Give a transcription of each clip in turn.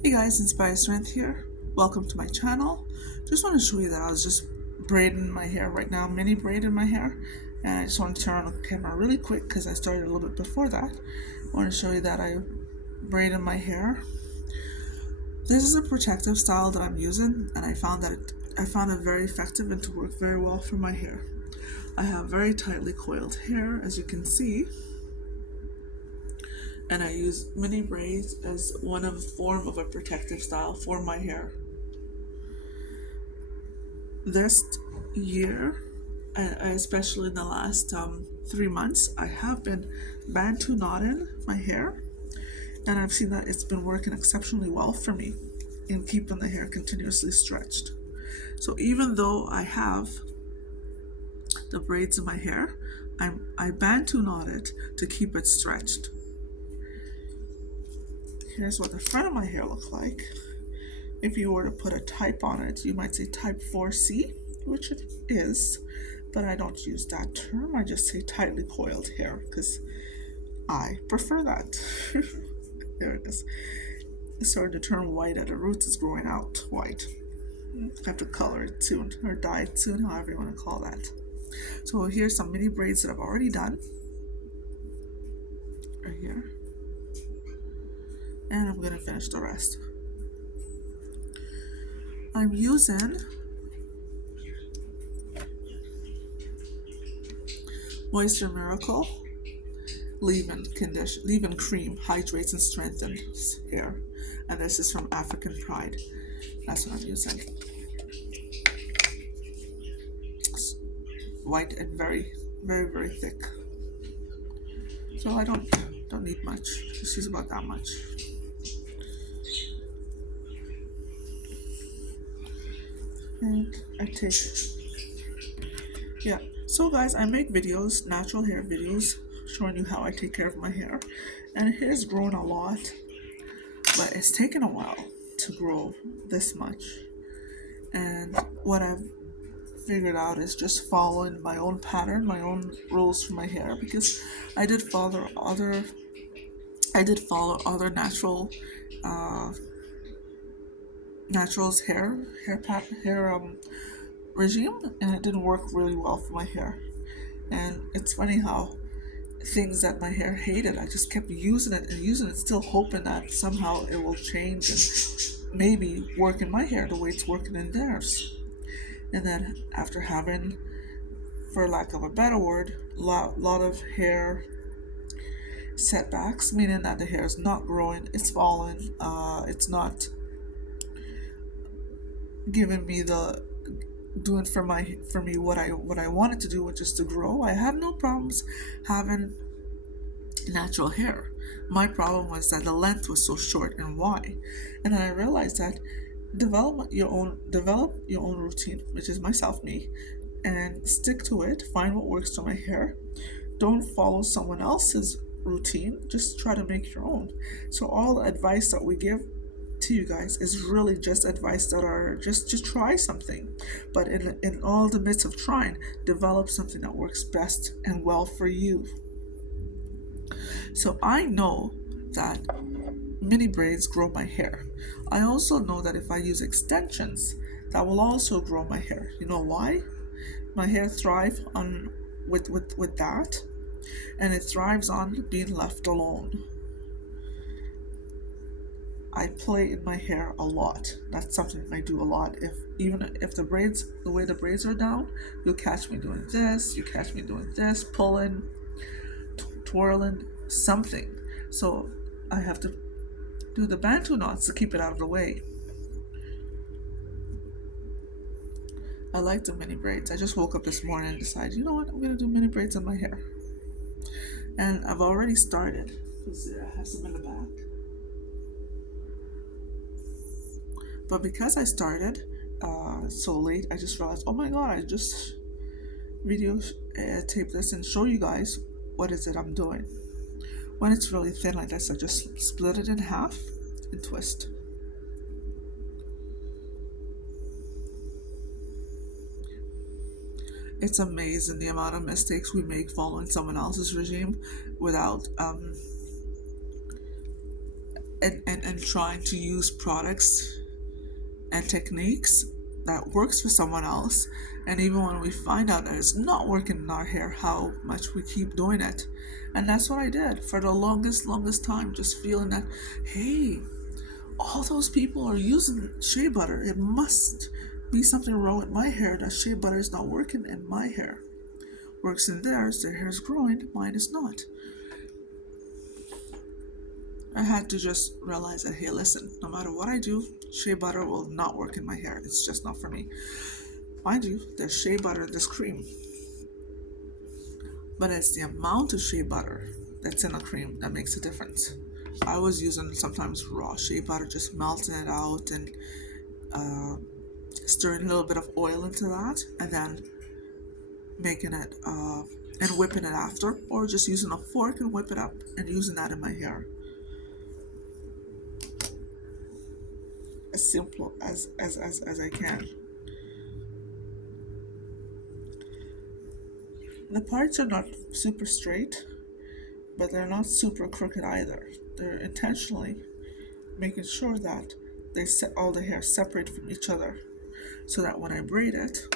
Hey guys, Inspired Strength here. Welcome to my channel. Just want to show you that I was just braiding my hair right now, mini braiding my hair, and I just want to turn on the camera really quick because I started a little bit before that. I want to show you that I braided my hair. This is a protective style that I'm using, and I found it very effective and to work very well for my hair. I have very tightly coiled hair, as you can see, and I use mini braids as one of form of a protective style for my hair. This year, especially in the last 3 months, I have been bantu knotting my hair, and I've seen that it's been working exceptionally well for me in keeping the hair continuously stretched. So even though I have the braids in my hair, I bantu knot it to keep it stretched. Here's what the front of my hair looks like. If you were to put a type on it, you might say type 4C, which it is, but I don't use that term. I just say tightly coiled hair because I prefer that. There it is. It's starting to turn white at the roots. Is growing out white. I have to color it soon, or dye it soon, however you want to call that. So here's some mini braids that I've already done. Right here. And I'm going to finish the rest. I'm using Moisture Miracle leave-in cream, hydrates and strengthens hair, and this is from African Pride. That's what I'm using. It's white and very, very, very thick. So I don't need much. Just use about that much. And I take, yeah. So guys, I make videos, natural hair videos, showing you how I take care of my hair, and it has grown a lot, but it's taken a while to grow this much. And what I've figured out is just following my own pattern, my own rules for my hair, because I did follow other natural naturals hair regime, and it didn't work really well for my hair. And it's funny how things that my hair hated, I just kept using it, still hoping that somehow it will change and maybe work in my hair the way it's working in theirs. And then after having, for lack of a better word, lot of hair setbacks, meaning that the hair is not growing, it's falling, it's not giving me the doing for me what I wanted to do, which is to grow. I have no problems having natural hair. My problem was that the length was so short, and why. And then I realized that develop your own routine, which is me, and stick to it. Find what works for my hair. Don't follow someone else's routine, just try to make your own. So all the advice that we give to you guys is really just advice that are just try something, but in all the midst of trying, develop something that works best and well for you. So I know that mini braids grow my hair. I also know that if I use extensions, that will also grow my hair. You know why? My hair thrives on with that, and it thrives on being left alone. I play in my hair a lot. That's something I do a lot. If the way the braids are down, you'll catch me doing this. You catch me doing this, pulling, twirling, something. So I have to do the bantu knots to keep it out of the way. I like the mini braids. I just woke up this morning and decided, you know what, I'm gonna do mini braids on my hair, and I've already started because I have some in the back. But because I started so late, I just realized, oh my god, I just tape this and show you guys what is it I'm doing. When it's really thin like this, I just split it in half and twist. It's amazing the amount of mistakes we make following someone else's regime without and trying to use products and techniques that works for someone else, and even when we find out that it's not working in our hair, how much we keep doing it. And that's what I did for the longest time, just feeling that, hey, all those people are using shea butter, it must be something wrong with my hair, that shea butter is not working in my hair. Works in theirs, their hair is growing, mine is not. I had to just realize that, hey, listen, no matter what I do, shea butter will not work in my hair. It's just not for me. Mind you, there's shea butter in this cream, but it's the amount of shea butter that's in the cream that makes a difference. I was using sometimes raw shea butter, just melting it out and uh, stirring a little bit of oil into that, and then making it and whipping it after, or just using a fork and whip it up and using that in my hair. As simple as I can. The parts are not super straight, but they're not super crooked either. They're intentionally making sure that they set all the hair separate from each other, so that when I braid it,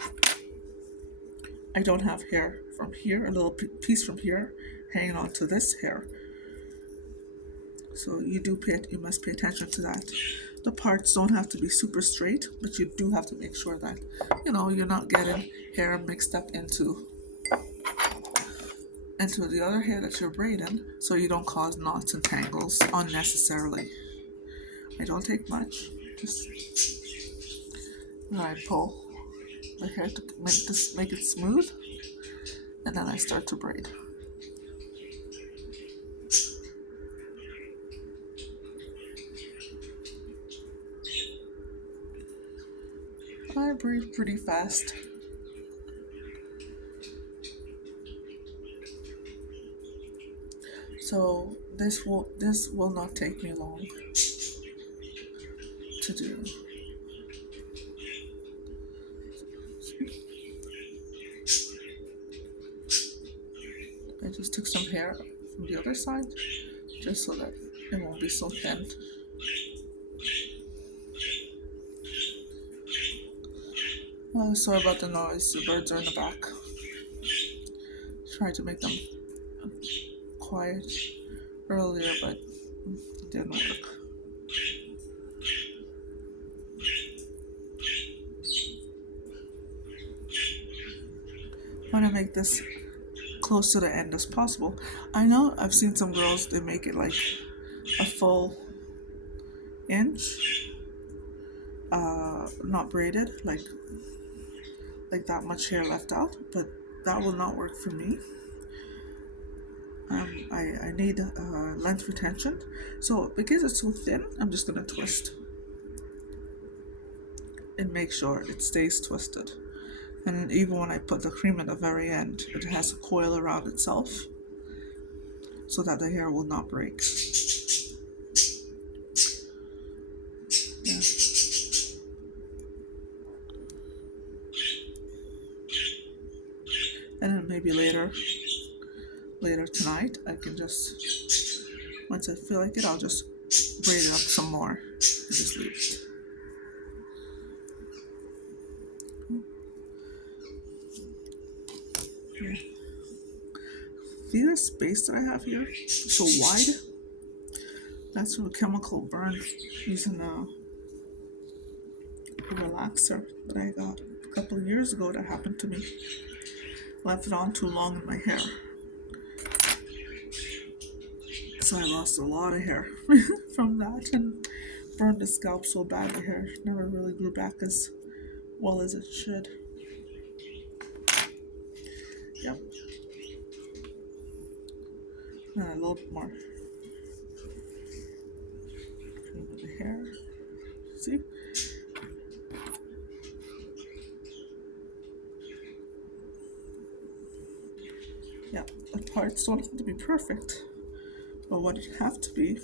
I don't have hair from here, a little piece from here, hanging on to this hair. So you must pay attention to that. The parts don't have to be super straight, but you do have to make sure that you're not getting hair mixed up into the other hair that you're braiding, so you don't cause knots and tangles unnecessarily. I don't take much, just I pull the hair to make it smooth, and then I start to braid. I braid pretty fast. So this will not take me long to do. I just took some hair from the other side, just so that it won't be so thin. Sorry about the noise. The birds are in the back. Tried to make them quiet earlier, but it didn't work. I want to make this close to the end as possible. I know I've seen some girls, they make it like a full inch, not braided, like that much hair left out, but that will not work for me. I need length retention, so because it's so thin, I'm just gonna twist and make sure it stays twisted. And even when I put the cream at the very end, it has a coil around itself so that the hair will not break. Yeah. And then maybe later tonight, I can just, once I feel like it, I'll just braid it up some more and just leave it. Yeah. See the space that I have here? It's so wide. That's from a chemical burn using a relaxer that I got a couple of years ago. That happened to me. Left it on too long in my hair, so I lost a lot of hair from that and burned the scalp so bad the hair never really grew back as well as it should. Yep. And a little bit more cream in the hair. See? Yeah, the parts don't have to be perfect, but what it have to be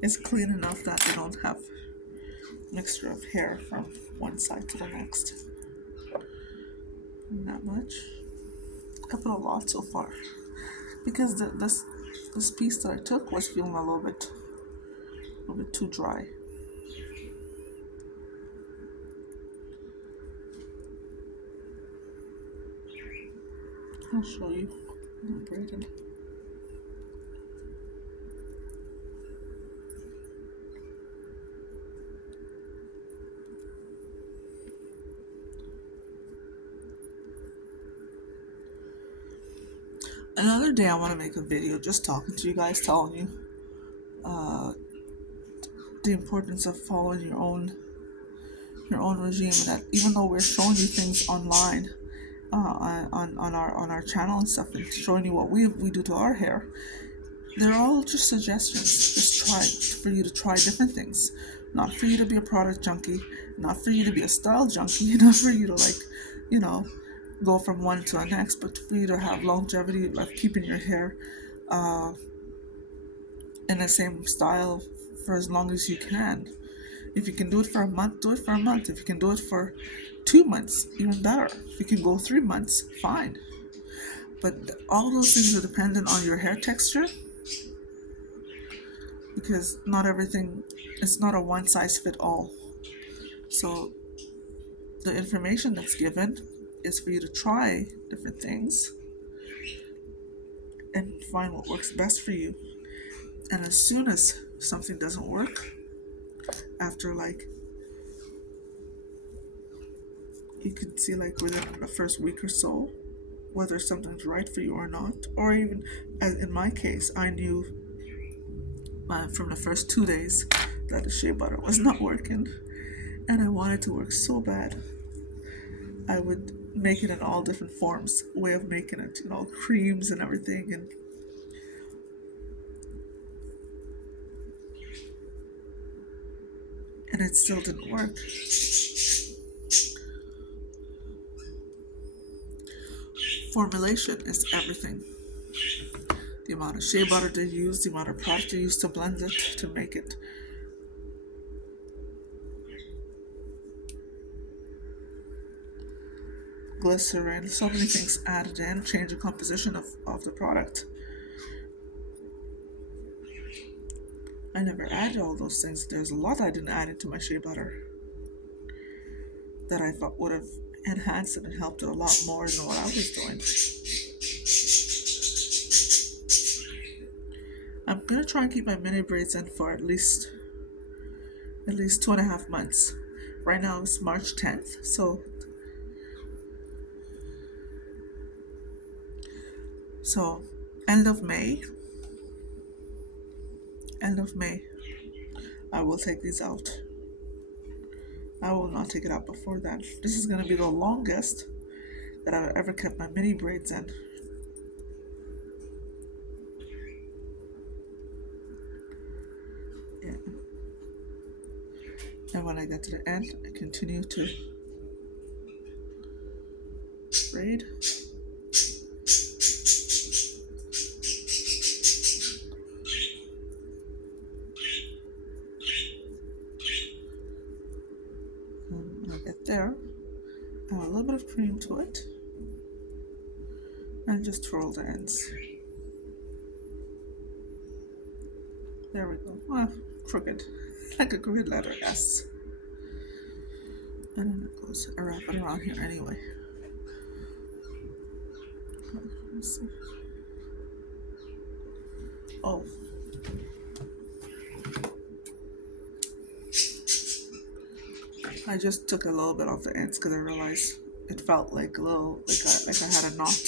is clean enough that they don't have mixture of hair from one side to the next. Not much. I put a lot so far because this piece that I took was feeling a little bit a bit too dry. I'll show you. I'm braided. Another day I want to make a video just talking to you guys, telling you the importance of following your own regime, and that even though we're showing you things online on our channel and stuff, and showing you what we do to our hair, they're all just suggestions. Just try for you to try different things, not for you to be a product junkie, not for you to be a style junkie, not for you to you know, go from one to the next, but for you to have longevity of keeping your hair in the same style for as long as you can. If you can do it for a month, do it for a month. If you can do it for 2 months, even better. If you can go 3 months, fine. But all those things are dependent on your hair texture, because not everything, it's not a one size fit all. So the information that's given is for you to try different things and find what works best for you. And as soon as something doesn't work, after you can see within the first week or so whether something's right for you or not. Or even, as in my case, I knew from the first 2 days that the shea butter was not working, and I wanted to work so bad. I would make it in all different forms, way of making it, creams and everything, and it still didn't work. Formulation is everything. The amount of shea butter they use, the amount of product they use to blend it, to make it. Glycerin, so many things added in, change the composition of the product. I never added all those things. There's a lot I didn't add into my shea butter that I thought would have enhanced it and helped it a lot more than what I was doing. I'm gonna try and keep my mini braids in for at least 2.5 months. Right now it's March 10th, so end of May, I will take these out. I will not take it out before then. This is gonna be the longest that I've ever kept my mini braids in. Yeah. And when I get to the end, I continue to braid. And when I get there, add a little bit of cream to it, and just twirl the ends. There we go. Well, crooked, like a crooked letter S. And then it goes. I wrap it around here anyway. Let's see. Oh. I just took a little bit off the ends because I realized it felt like a little, like I had a knot.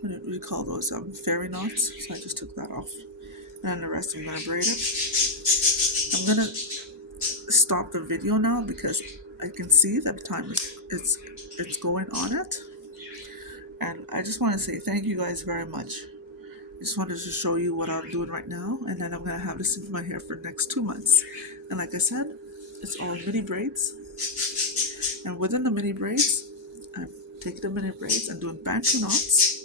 What do you call those? Fairy knots. So I just took that off. And then the rest I'm gonna braid it. I'm gonna stop the video now because I can see that time it's going on it. And I just want to say thank you guys very much. I just wanted to show you what I'm doing right now, and then I'm gonna have this in my hair for the next 2 months. And like I said, it's all mini braids. And within the mini braids, I'm taking the mini braids and doing bantu knots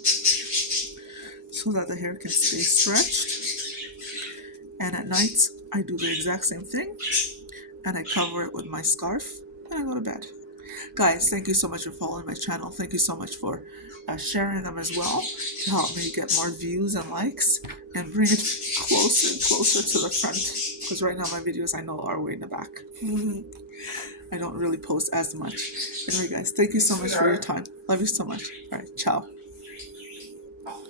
so that the hair can stay stretched. And at nights, I do the exact same thing, and I cover it with my scarf, and I go to bed. Guys, thank you so much for following my channel. Thank you so much for sharing them as well to help me get more views and likes and bring it closer and closer to the front, because right now my videos I know are way in the back. I don't really post as much. Anyway, guys, thank you so much for your time. Love you so much. All right, ciao.